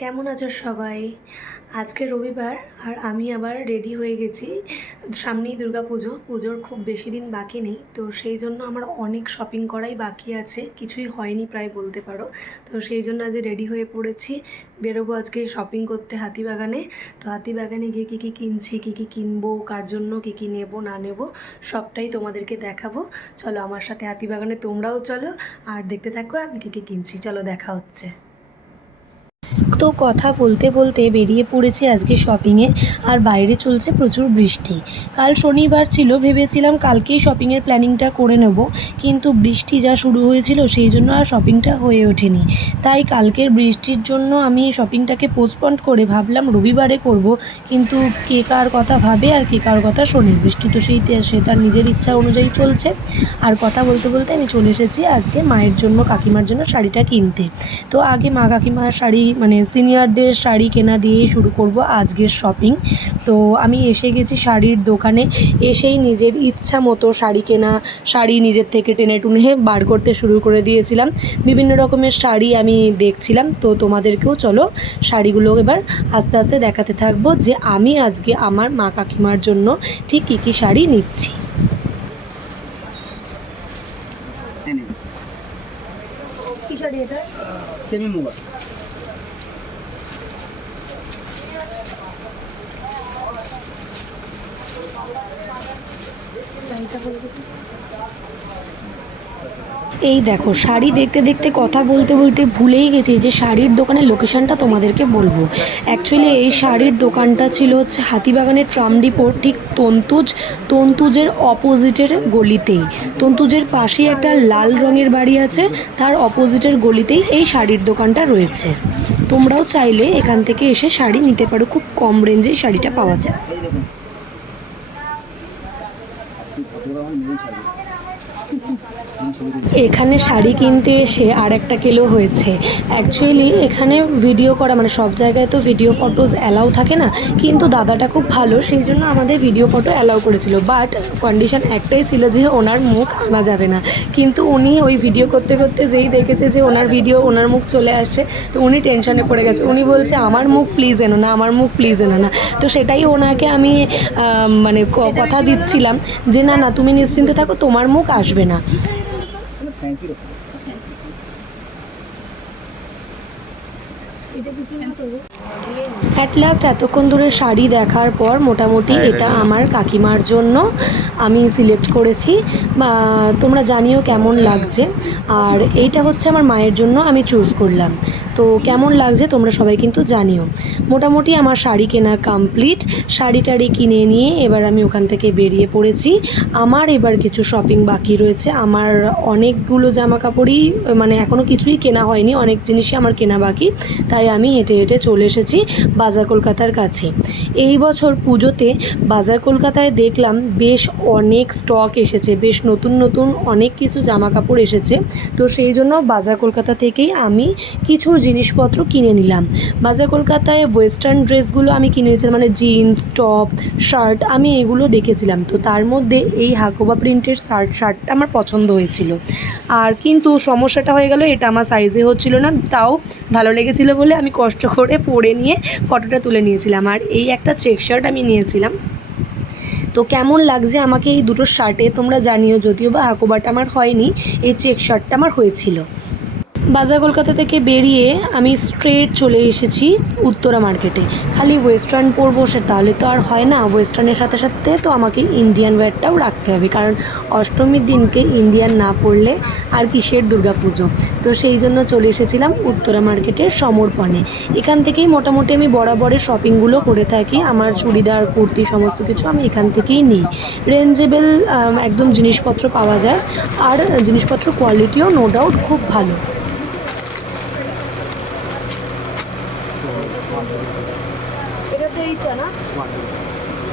কেমন আছো সবাই? আজকে রবিবার আর আমি আবার রেডি হয়ে গেছি। সামনেই দুর্গাপুজো, পুজোর খুব বেশি দিন বাকি নেই, তো সেই জন্য আমার অনেক শপিং করাই বাকি আছে, কিছুই হয়নি প্রায় বলতে পারো। তো সেই জন্য আজ রেডি হয়ে পড়েছি, বেরোবো আজকে শপিং করতে হাতিবাগানে। তো হাতিবাগানে গিয়ে কী কী কিনছি, কী কী কিনবো, কার জন্য কী কী নেবো না নেবো সবটাই তোমাদেরকে দেখাবো। চলো আমার সাথে হাতিবাগানে তোমরাও চলো, আর দেখতে থাকো আমি কী কী কিনছি। চলো দেখা হচ্ছে। তো কথা বলতে বলতে বেরিয়ে পড়েছি আজকে শপিংয়ে, আর বাইরে চলছে প্রচুর বৃষ্টি। কাল শনিবার ছিল, ভেবেছিলাম কালকেই শপিংয়ের প্ল্যানিংটা করে নেব, কিন্তু বৃষ্টি যা শুরু হয়েছিল সেই জন্য আর শপিংটা হয়ে ওঠেনি। তাই কালকের বৃষ্টির জন্য আমি শপিংটাকে পোস্টপন্ড করে ভাবলাম রবিবারে করব, কিন্তু কে কার কথা ভাবে আর কে কার কথা শোনে। বৃষ্টি তো সে তার নিজের ইচ্ছা অনুযায়ী চলছে। আর কথা বলতে বলতে আমি চলে এসেছি আজকে মায়ের জন্য, কাকিমার জন্য শাড়িটা কিনতে। তো আগে মা কাকিমার শাড়ি মানে সিনিয়রদের শাড়ি কেনা দিয়েই শুরু করব আজকের শপিং। তো আমি এসে গেছি শাড়ির দোকানে, এসেই নিজের ইচ্ছা মতো শাড়ি নিজের থেকে টেনে টুনে বার করতে শুরু করে দিয়েছিলাম। বিভিন্ন রকমের শাড়ি আমি দেখছিলাম, তো তোমাদেরকেও চলো শাড়িগুলো এবার আস্তে আস্তে দেখাতে থাকবো যে আমি আজকে আমার মা কাকিমার জন্য ঠিক কী কী শাড়ি নিচ্ছি। কি শাড়ি এটা? সেমি মুগা। এই দেখো, শাড়ি দেখতে দেখতে কথা বলতে বলতে ভুলেই গেছি যে শাড়ির দোকানের লোকেশানটা তোমাদেরকে বলবো। অ্যাকচুয়ালি এই শাড়ির দোকানটা ছিল হচ্ছে হাতিবাগানের ট্রাম ডিপোর ঠিক তন্তুজের অপোজিটের গলিতেই। তন্তুজের পাশেই একটা লাল রঙের বাড়ি আছে, তার অপোজিটের গলিতেই এই শাড়ির দোকানটা রয়েছে। তোমরাও চাইলে এখান থেকে এসে শাড়ি নিতে পারো, খুব কম রেঞ্জেই শাড়িটা পাওয়া যায়। এখানে শাড়ি কিনতে এসে আর একটা কেলো হয়েছে। অ্যাকচুয়ালি এখানে ভিডিও করা মানে সব জায়গায় তো ভিডিও ফটোজ অ্যালাউ থাকে না, কিন্তু দাদাটা খুব ভালো, সেই জন্য আমাদের ভিডিও ফটো অ্যালাউ করেছিল। বাট কন্ডিশন একটাই ছিল যে ওনার মুখ আনা যাবে না। কিন্তু উনি ওই ভিডিও করতে করতে যেই দেখেছে যে ওনার মুখ চলে আসছে, তো উনি টেনশনে পড়ে গেছে। উনি বলছে আমার মুখ প্লিজ এনো না, আমার মুখ প্লিজ এনো না। তো সেটাই ওনাকে আমি মানে কথা দিচ্ছিলাম যে না না, তুমি নিশ্চিন্তে থাকো, তোমার মুখ আসবে না। অ্যাট লাস্ট এতক্ষণ ধরে শাড়ি দেখার পর মোটামুটি এটা আমার কাকিমার জন্য আমি সিলেক্ট করেছি, বা তোমরা জানিও কেমন লাগছে। আর এইটা হচ্ছে আমার মায়ের জন্য আমি চুজ করলাম। তো কেমন লাগছে তোমরা সবাই কিন্তু জানিও। মোটামুটি আমার শাড়ি কেনা কমপ্লিট। শাড়ি টাড়ি কিনে নিয়ে এবার আমি ওখান থেকে বেরিয়ে পড়েছি। আমার এবার কিছু শপিং বাকি রয়েছে। আমার অনেকগুলো জামা কাপড়ই মানে এখনও কিছুই কেনা হয়নি, অনেক জিনিসই আমার কেনা বাকি। তাই আমি হেঁটে হেঁটে চলে এসেছি বাজার কলকাতার কাছে। এই বছর পুজোতে বাজার কলকাতায় দেখলাম বেশ অনেক স্টক এসেছে, বেশ নতুন নতুন অনেক কিছু জামা কাপড় এসেছে। তো সেই জন্য বাজার কলকাতা থেকেই আমি কিছু জিনিসপত্র কিনে নিলাম। বাজার কলকাতায় ওয়েস্টার্ন ড্রেসগুলো আমি কিনে নিয়েছিলাম, মানে জিন্স টপ শার্ট আমি এগুলো দেখেছিলাম। তো তার মধ্যে এই হাকোবা প্রিন্টের শার্টটা আমার পছন্দ হয়েছিল। আর কিন্তু সমস্যাটা হয়ে গেল, এটা আমার সাইজে হচ্ছিল না, তাও ভালো লেগেছিল বলে আমি কষ্ট করে পরে নিয়ে ফটোটা তুলে নিয়েছিলাম। আর এই একটা চেক শার্ট আমি নিয়েছিলাম। তো কেমন লাগছে আমাকে এই দুটো শার্টে তোমরা জানিও, যদিও বা হাকোবাটা আমার হয়নি, এই চেক শার্টটা আমার হয়েছিল। বাজার কলকাতা থেকে বেরিয়ে আমি স্ট্রেট চলে এসেছি উত্তরা মার্কেটে। খালি ওয়েস্টার্ন পরবো সে তাহলে তো আর হয় না, ওয়েস্টার্নের সাথে সাথে তো আমাকে ইন্ডিয়ান ওয়্যারটাও রাখতে হবে, কারণ অষ্টমীর দিনকে ইন্ডিয়ান না পরলে আর কিসের দুর্গাপুজো। তো সেই জন্য চলে এসেছিলাম উত্তরা মার্কেটের সমর্পণে। এখান থেকেই মোটামুটি আমি বরাবরের শপিংগুলো করে থাকি। আমার চুড়িদার কুর্তি সমস্ত কিছু আমি এখান থেকেই নিই। রেঞ্জেবল একদম জিনিসপত্র পাওয়া যায়, আর জিনিসপত্র কোয়ালিটিও নো ডাউট খুব ভালো। এটা তো এইটা না,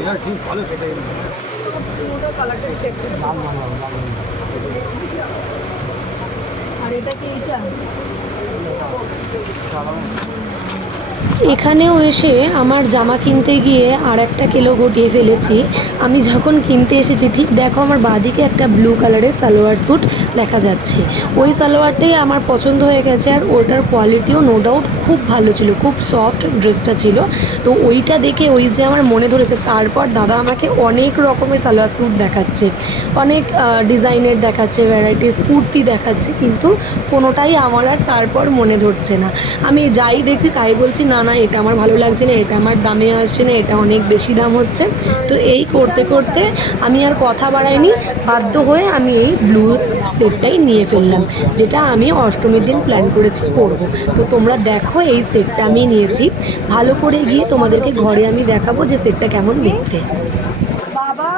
এটা ঠিক ভালো, সেটাই ওটা কালারটা একটু লাল লাল লাল। আর এটা কি এইটা? এখানেও এসে আমার জামা কিনতে গিয়ে আর একটা কিলো গটিয়ে ফেলেছি। আমি যখন কিনতে এসেছি ঠিক দেখো আমার বাঁদিকে একটা ব্লু কালারের সালোয়ার স্যুট দেখা যাচ্ছে। ওই সালোয়ারটাই আমার পছন্দ হয়ে গেছে, আর ওটার কোয়ালিটিও নো ডাউট খুব ভালো ছিল, খুব সফট ড্রেসটা ছিল। তো ওইটা দেখে ওই যে আমার মনে ধরেছে, তারপর দাদা আমাকে অনেক রকমের সালোয়ার স্যুট দেখাচ্ছে, অনেক ডিজাইনের দেখাচ্ছে, ভ্যারাইটিস কুর্তি দেখাচ্ছে, কিন্তু কোনোটাই আমার আর তারপর মনে ধরছে না। আমি যাই দেখছি তাই বলছি না না এটা আমার ভালো লাগছে না, এটা আমার দামে আসছে না, এটা অনেক বেশি দাম হচ্ছে। তো এই করতে করতে আমি আর কথা বাড়াইনি, বাধ্য হয়ে আমি এই ব্লু সেটটাই নিয়ে ফেললাম, যেটা আমি অষ্টমীর দিন প্ল্যান করেছি পরবো। তো তোমরা দেখো এই সেটটা আমি নিয়েছি, ভালো করে গিয়ে তোমাদেরকে ঘরে আমি দেখাবো যে সেটটা কেমন দেখতে। বাবা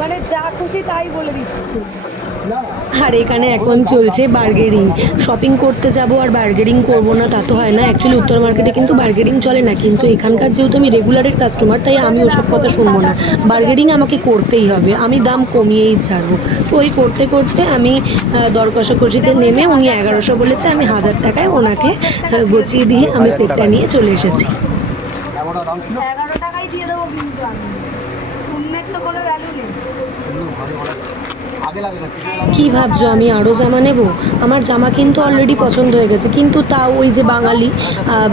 মানে যা খুশি তাই বলে দিচ্ছি। আর এখানে এখন চলছে বার্গেনিং। শপিং করতে যাব আর বার্গেনিং করবো না তা তো হয় না। অ্যাকচুয়ালি উত্তর মার্কেটে কিন্তু বার্গেনিং চলে না, কিন্তু এখানকার যেহেতু আমি রেগুলারের কাস্টমার, তাই আমি ওসব কথা শুনবো না। বার্গেনিং আমাকে করতেই হবে, আমি দাম কমিয়েই ছাড়বো। তো ওই করতে করতে আমি দর কষাকষিতে নেমে, উনি 1100 বলেছে, আমি 1000 টাকায় ওনাকে গছিয়ে দিয়ে আমি সেটটা নিয়ে চলে এসেছি। 11 টাকাই দিয়ে দেবো, কিন্তু আমি শূন্যের তো কোনো ভ্যালু নেই। আগে লাগে না কি ভাবছো আমি আরও জামা নেব? আমার জামা কিন্তু অলরেডি পছন্দ হয়ে গেছে, কিন্তু তাও ওই যে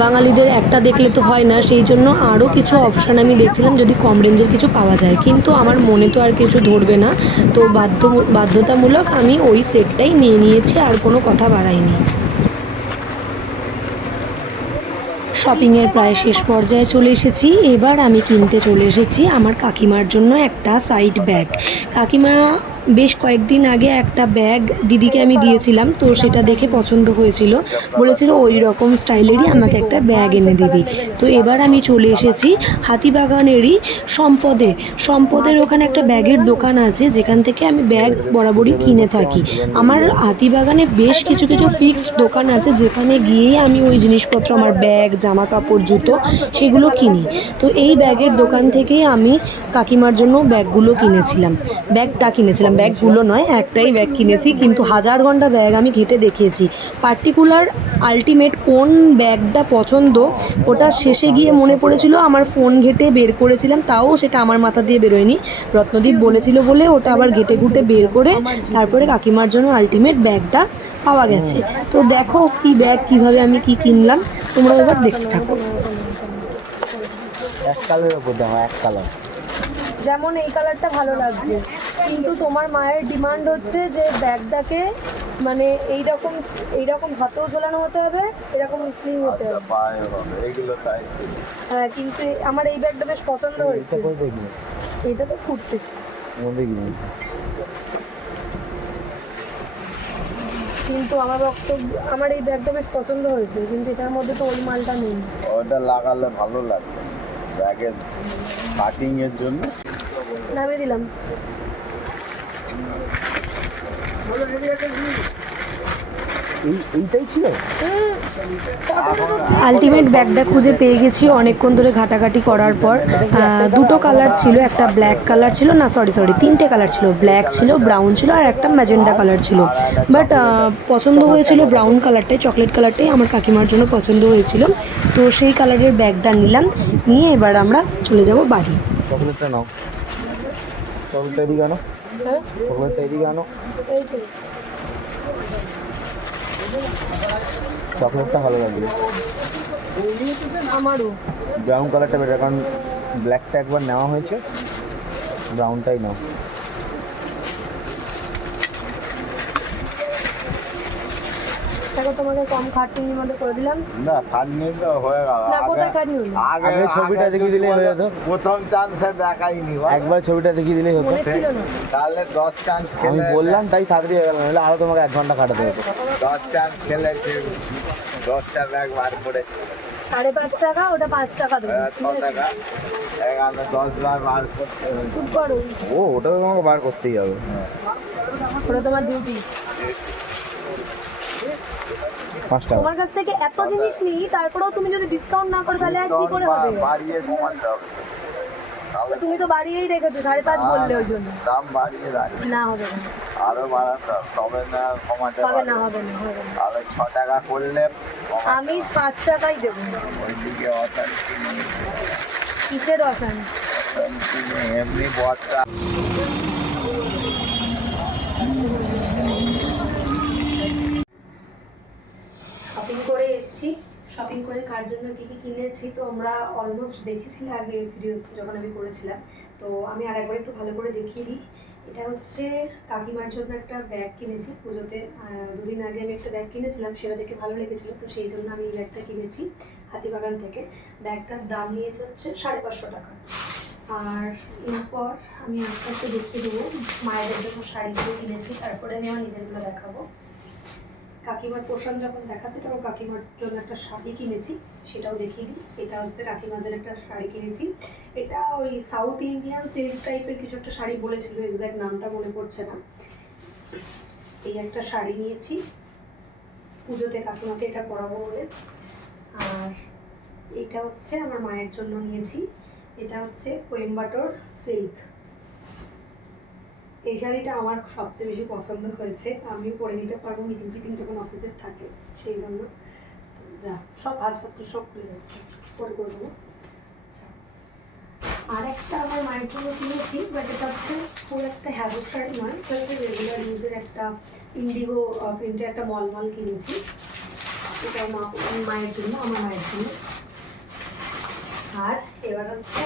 বাঙালিদের একটা দেখলে তো হয় না, সেই জন্য আরও কিছু অপশান আমি দেখছিলাম যদি কম রেঞ্জের কিছু পাওয়া যায়, কিন্তু আমার মনে তো আর কিছু ধরবে না। তো বাধ্যতামূলক আমি ওই সেটটাই নিয়ে নিয়েছি, আর কোনো কথা বাড়াইনি। শপিংয়ের প্রায় শেষ পর্যায়ে চলে এসেছি। এবার আমি কিনতে চলে এসেছি আমার কাকিমার জন্য একটা সাইড ব্যাগ। কাকিমা বেশ কয়েকদিন আগে একটা ব্যাগ দিদিকে আমি দিয়েছিলাম, তো সেটা দেখে পছন্দ হয়েছিল, বলেছিল ওই রকম স্টাইলেরই আমাকে একটা ব্যাগ এনে দিবি। তো এবার আমি চলে এসেছি হাতিবাগানেরই সম্পদের ওখানে একটা ব্যাগের দোকান আছে, যেখান থেকে আমি ব্যাগ বরাবরই কিনে থাকি। আমার হাতিবাগানে বেশ কিছু কিছু ফিক্সড দোকান আছে, যেখানে গিয়েই আমি ওই জিনিসপত্র, আমার ব্যাগ, জামা কাপড়, জুতো, সেগুলো কিনি। তো এই ব্যাগের দোকান থেকেই আমি কাকিমার জন্য ব্যাগগুলো কিনেছিলাম, ব্যাগগুলো নয়, একটাই ব্যাগ কিনেছি, কিন্তু 1000 ঘন্টা ব্যাগ আমি ঘেঁটে দেখিয়েছি। পার্টিকুলার আলটিমেট কোন ব্যাগটা পছন্দ ওটা শেষে গিয়ে মনে পড়েছিল, আমার ফোন ঘেঁটে বের করেছিলাম, তাও সেটা আমার মাথা দিয়ে বেরোয়নি। রত্নদীপ বলেছিল বলে ওটা আবার ঘেঁটে ঘুটে বের করে তারপরে কাকিমার জন্য আলটিমেট ব্যাগটা পাওয়া গেছে। তো দেখো কি ব্যাগ, কিভাবে আমি কি কিনলাম, তোমরা এবার দেখতে থাকো। এক কালারের উপর দাম, এক কালার। যেমন এই কালারটা ভালো লাগছে, কিন্তু তোমার মায়ের ডিমান্ড হচ্ছে যে ব্যাগটাকে মানে এইরকম হাতেও ঝোলানো হতে হবে, এরকম স্লিং হতে হবে। হ্যাঁ, কিন্তু আমার এই ব্যাগটা বেশ পছন্দ হয়েছে। এটা তো ফুটতে, কিন্তু আমার এই ব্যাগটা বেশ পছন্দ হয়েছে, কিন্তু এটার মধ্যে তো ওই মালটা নেই। ওটা লাগালে ভালো লাগবে ব্যাগের কাটিং এর জন্য। নামিয়ে দিলাম। এইটাই ছিল। আলটিমেট ব্যাগটা খুঁজে পেয়ে গেছি অনেকক্ষণ ধরে ঘাটাঘাটি করার পর। দুটো কালার ছিল, একটা ব্ল্যাক কালার ছিল, না সরি 3টে কালার ছিল, ব্ল্যাক ছিল, ব্রাউন ছিল, আর একটা ম্যাজেন্ডা কালার ছিল। বাট পছন্দ হয়েছিল ব্রাউন কালারটাই, চকলেট কালারটাই আমার কাকিমার জন্য পছন্দ হয়েছিল। তো সেই কালারের ব্যাগটা নিলাম, নিয়ে এবার আমরা চলে যাব বাড়ি। চকলেটটা নাও, চকলেটটা এদিকে আনো, চকলেটটা এদিকে আনো। চকলেটটা ভালো লাগবে, আমারও ব্রাউন কালারটা বেটার, কারণ ব্ল্যাকটা একবার নেওয়া হয়েছে, ব্রাউনটাই নাও। দেখো তোমাকে কম খাটনির মধ্যে করে দিলাম। না খাটনি তো হয়ে গেল, না, কোথায় খাটনি হলো? আগে ছবিটা দেখিয়ে দিলেই হয়ে যেত। প্রথম চান্সে দেখাইনি, একবার ছবিটা দেখিয়ে দিলেই হতো। মনে ছিল না। তাহলে 10 চান্স আমি খেলে, বললাম তাই তাড়াতাড়ি হয়ে গেল, নাহলে আরো তোমাকে 1 ঘন্টা কাটাতে হতো। 10 চান্স খেলে 10টা ব্যাগ বার করেছি। 5.5 টাকা, ওটা 5 টাকা দেবো। 6 টাকা, এখানে 10 বার বার করতে হবে। চুপ করো, ও ওটা তো তোমাকে বার করতেই হবে। ওটা তোমার ডিউটি। 5 টাকা তোমার কাছ থেকে এত জিনিস নিই, তারপরেও তুমি যদি ডিসকাউন্ট না করো তাহলে আর কি করে হবে? বাড়িয়ে কমাতে হবে। তো তুমি তো বাড়িয়েই রেখেছো, 5.5 বললে ওই জন্য। দাম বাড়িয়ে রাখি, না হবে না, আরো বাড়াতে হবে, তবে না কমাতে হবে পারবে। না, হবে না, হবে না। তাহলে 6 টাকা করলে আমি 5 টাকাই দেবো। ওইদিকে অশান্তি নেই, কিসের অশান্তি? অশান্তি নেই, এমনি বর্ষা। শপিং করে কার জন্য কী কী কিনেছি তো আমরা অলমোস্ট দেখেছিলে আগের ভিডিও যখন আমি করেছিলাম। তো আমি আর একবার একটু ভালো করে দেখিয়ে দিই। এটা হচ্ছে কাকিমার জন্য একটা ব্যাগ কিনেছি পুজোতে। 2 দিন আগে আমি একটা ব্যাগ কিনেছিলাম, সেটা দেখে ভালো লেগেছিলো, তো সেই জন্য আমি এই ব্যাগটা কিনেছি হাতিবাগান থেকে। ব্যাগটার দাম নিয়েছে হচ্ছে 550 টাকা। আর এরপর আমি আস্তে আস্তে দেখিয়ে দেবো মায়েদের জন্য শাড়িগুলো কিনেছি, তারপরে আমি আমার নিজেরগুলো দেখাবো। কাকিমার পোষণ যখন দেখাচ্ছে তখন কাকিমার জন্য একটা শাড়ি কিনেছি, সেটাও দেখিয়ে দিই। এটা হচ্ছে কাকিমার জন্য একটা শাড়ি কিনেছি। এটা ওই সাউথ ইন্ডিয়ান সিল্ক টাইপের কিছু একটা শাড়ি বলেছিল, এক্স্যাক্ট নামটা মনে পড়ছে না। এই একটা শাড়ি নিয়েছি পুজোতে কাকিমাকে এটা পরাবো বলে। আর এটা হচ্ছে আমার মায়ের জন্য নিয়েছি, এটা হচ্ছে কোয়েম্বাটোর সিল্ক। এই শাড়িটা আমার সবচেয়ে বেশি পছন্দ হয়েছে, আমি পরে নিতে পারবো মিটিং ফিটিং যখন অফিসে থাকে, সেই জন্য। যা সব ভাজ করে সব খুলে যাচ্ছে, পরে করে দেবো। আচ্ছা, আর একটা আমার মায়ের জন্য কিনেছি, বাট এটা হচ্ছে খুব একটা হ্যাভো শাড়ি নয়, এটা হচ্ছে রেগুলার ইউজের একটা ইন্ডিগো প্রিন্টের একটা মলমল কিনেছি। এটা মায়ের জন্য, আমার মায়ের জন্য। আর এবার হচ্ছে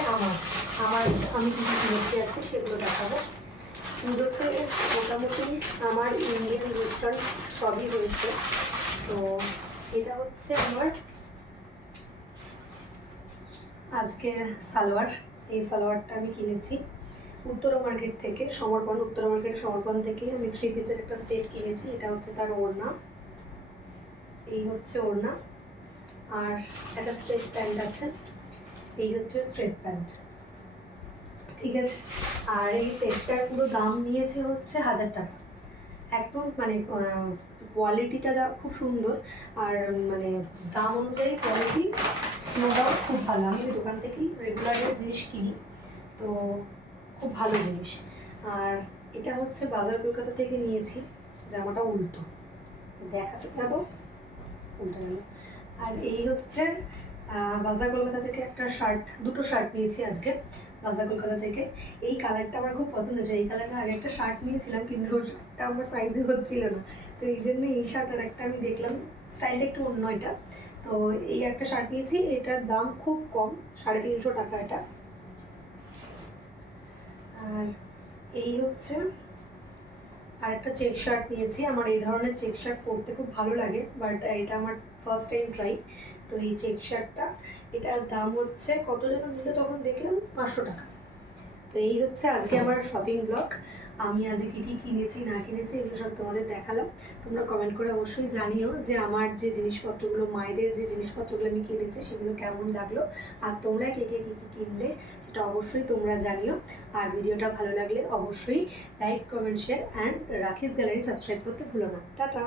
আমি কী কী কিনেছি আজকে সেগুলো দেখাবো। পুজোতে মোটামুটি আমার ইন্ডিয়ান ওয়েস্টার্ন সবই হয়েছে। তো এটা হচ্ছে আমার আজকের সালোয়ার। এই সালোয়ারটা আমি কিনেছি উত্তরা মার্কেট থেকে, উত্তরা মার্কেটের সমর্পণ থেকে আমি 3 পিসের একটা সেট কিনেছি। এটা হচ্ছে তার ওড়না, এই হচ্ছে ওড়না। আর একটা স্ট্রেট প্যান্ট আছে, এই হচ্ছে স্ট্রেট প্যান্ট, ঠিক আছে। আর এই সেটটার পুরো দাম নিয়েছে হচ্ছে 1000 টাকা। একদম মানে কোয়ালিটিটা যা খুব সুন্দর, আর মানে দাম অনুযায়ী কোয়ালিটি নো ডাউট খুব ভালো। আমি ওই দোকান থেকেই রেগুলারের জিনিস কিনি, তো খুব ভালো জিনিস। আর এটা হচ্ছে বাজার কলকাতা থেকে নিয়েছি, জামাটা উল্টো দেখাতে যাবো, উল্টো গেল। আর এই হচ্ছে বাজার কলকাতা থেকে দুটো শার্ট নিয়েছি আজকে বাজার কলকাতা থেকে। এই কালারটা আমার খুব পছন্দ হয়েছে। এই কালারটা আগে একটা শার্ট নিয়েছিলাম, কিন্তু ওই শার্টটা আমার সাইজে হচ্ছিল না, তো এই জন্য এই শার্ট আর একটা আমি দেখলাম, স্টাইলটা একটু অন্য এটা। তো এই একটা শার্ট নিয়েছি, এটার দাম খুব কম, 350 টাকা এটা। আর এই হচ্ছে আর একটা চেক শার্ট নিয়েছি। আমার এই ধরনের চেক শার্ট পরতে খুব ভালো লাগে, বাট এটা আমার ফার্স্ট টাইম ট্রাই। তো এই চেক শার্টটা, এটার দাম হচ্ছে কত যেন নিল তখন দেখলাম 500 টাকা। তো এই হচ্ছে আজকে আমার শপিং ব্লগ। আমি আজকে কী কী কিনেছি না কিনেছি এগুলো সব তোমাদের দেখালাম। তোমরা কমেন্ট করে অবশ্যই জানিও যে আমার যে জিনিসপত্রগুলো, মায়েদের যে জিনিসপত্রগুলো আমি কিনেছি সেগুলো কেমন লাগলো, আর তোমরা কে কে কী কী কিনলে সেটা অবশ্যই তোমরা জানিও। আর ভিডিওটা ভালো লাগলে অবশ্যই লাইক, কমেন্ট, শেয়ার অ্যান্ড রাখিস গ্যালারি সাবস্ক্রাইব করতে ভুলো না। টাটা।